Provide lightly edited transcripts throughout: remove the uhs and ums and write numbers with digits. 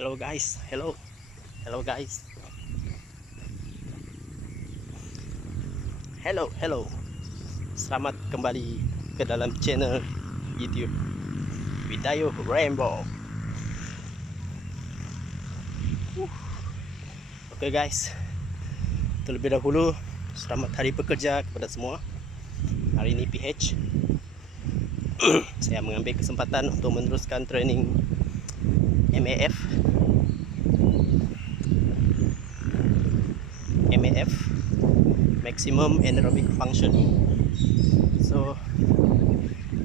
Hello guys, hello guys, hello. Selamat kembali ke dalam channel YouTube Widayo Rainbow. Oke guys, terlebih dahulu selamat hari pekerja kepada semua. Hari ini PH. Saya mengambil kesempatan untuk meneruskan training MAF Maximum Aerobic Function. So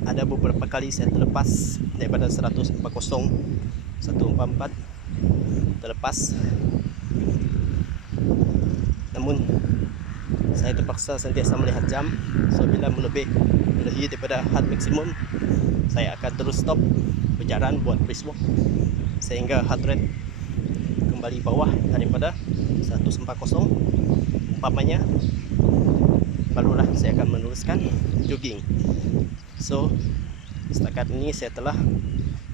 ada beberapa kali saya terlepas daripada 140 144 terlepas, namun saya terpaksa sentiasa melihat jam. So bila melebihi daripada hard maksimum, saya akan terus stop berjalan buat brisk walk sehingga heart rate kembali bawah daripada 140 umpamanya, barulah saya akan meneruskan jogging. So setakat ini saya telah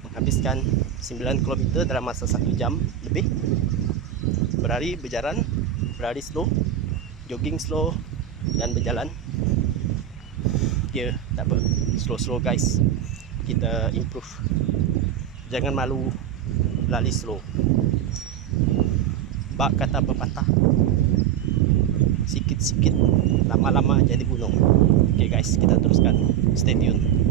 menghabiskan 9 km dalam masa 1 jam lebih. Berlari, berjalan, berlari slow, jogging slow dan berjalan. Ya, tak apa, slow guys. Kita improve. Jangan malu lari slow. Bak kata pepatah, sikit-sikit lama-lama jadi gunung. Okay guys, kita teruskan. Stay tune.